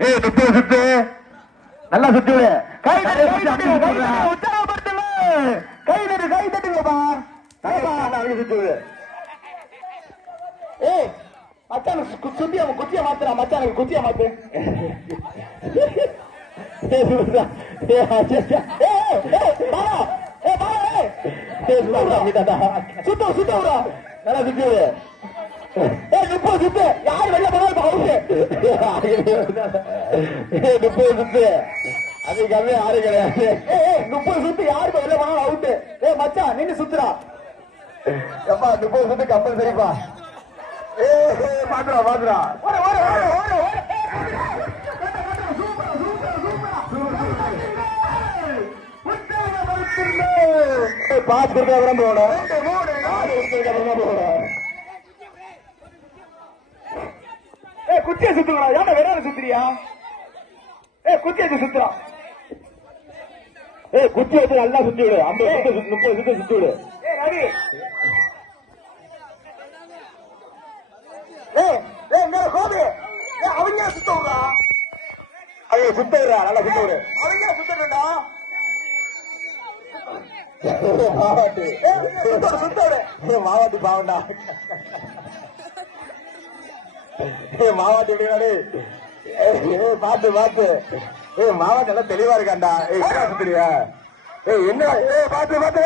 30 சுத்து நல்லா சுத்து கை உற்சாகப்படுத்துங்க கை தட்டுங்கப்பா சுத்து மச்சான் குத்திய மாத்துறா மச்சான் குத்திய மாத்து சுத்த சுத்தா நல்லா சுத்து 30 சுத்து யாரு வெளில போனாலும் அவுட்டு 30 சுத்து அது கம்மி யாரு கிடையாது 30 சுத்து யாரு வெளில போனாலும் அவுட்டு மச்சான் நின்று சுத்துறா எப்பா 30 சுத்து கம்பல்சரிப்பா பாத்துறா பாத்துறா பாஸ் கொடுக்க அப்புறம் போகணும் குத்திய சுத்துங்களா ஏன்டா வேற சுத்துறியா குத்திய சுத்துறா குத்தி வச்சு நல்லா சுத்தி விடு 50 சுத்து 30 சுத்து சுத்தி விடு ரவி கோபி அவங்க சுத்த விடுறா அவங்க சுத்த விடுறா நல்லா சுத்த விடு அவங்க சுத்தா மாவாட்டி சுத்த விடு மாவாட்டி பாவண்டா மாவாட்டி எப்படினாலே பாத்து பாத்து மாவாட்டி எல்லாம் தெளிவா இருக்காண்டா சுத்துறியா என்ன பாத்து பாத்து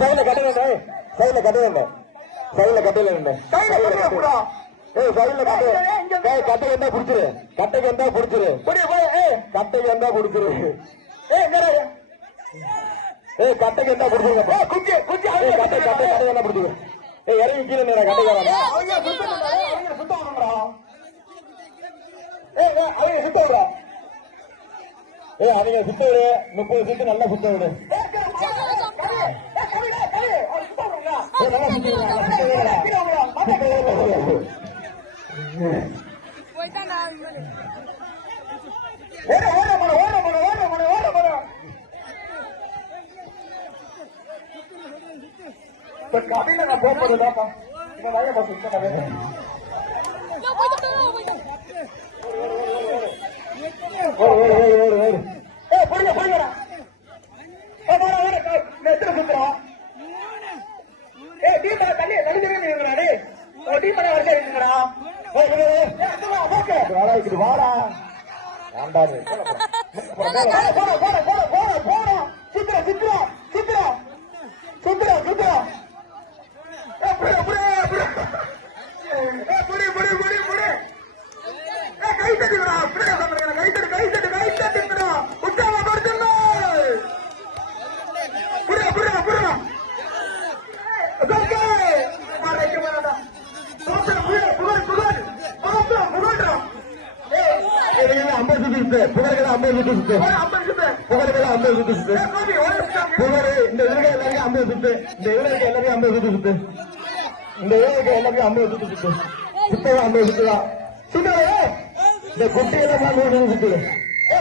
சைல கட்டுங்க சைல கட்டுங்க சைல கட்டையில கட்டைக்கு இருந்தா புடிச்சிரு கட்டைக்கு இருந்தா புடிச்சிரு கட்டைக்கு இருந்தா புடிச்சிரு கட்டைக்கு இருந்தா புடிச்சிருங்க கட்டை கட்டை கட்டை என்ன புடிச்சிரு இறங்கி கீழே கட்டைக்காரன் சுத்தம் அவங்க சுத்த விட அவங்க சுத்த விடு 30 சுத்து நல்லா சுத்த விடு கடையில நான் போறதுதாப்பா வாடா சித்ரா சித்ரா சித்ரா சுத்ரா சுத்ரா கை தட்டுங்கடா கை தட்டு கை தட்டு கை தட்டுங்கடா உற்சாகப்படுத்துங்க புரியா புரியா புரியா புகழ் 50 சுத்து புகழ் 50 சுத்து புகழ் இந்த இதுல எல்லாருக்கும் 50 சுத்து இந்த இதுல இருக்க எல்லாருக்கும் 50 சுத்து சுத்து இந்த இதுல இருக்க எல்லாருக்கும் 50 சுத்து சுத்து சுத்தம் 50 சுத்துதான் சுத்தவே இந்த குட்டி எல்லாம் 50 சுத்து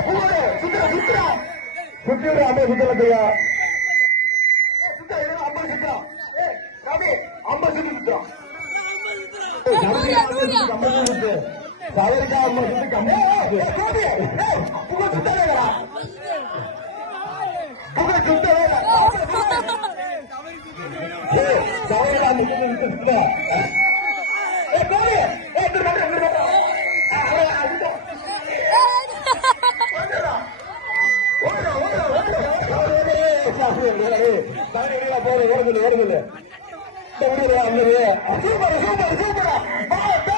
புகழ் சுத்துறா சுத்துறா சுத்தி 50 சுத்தலையா சுத்த 50 சுத்துறா ரவி 50 சுத்து சுத்துறா சாவரிக்கா 50 சுத்து கம்மி புகழ் சுத்தவேடா புகழ் சுத்தவேடா சாவரிக்கா 50 சுத்து சுத்துறா கோவி சூப்பர் சூப்பர் சூப்பர்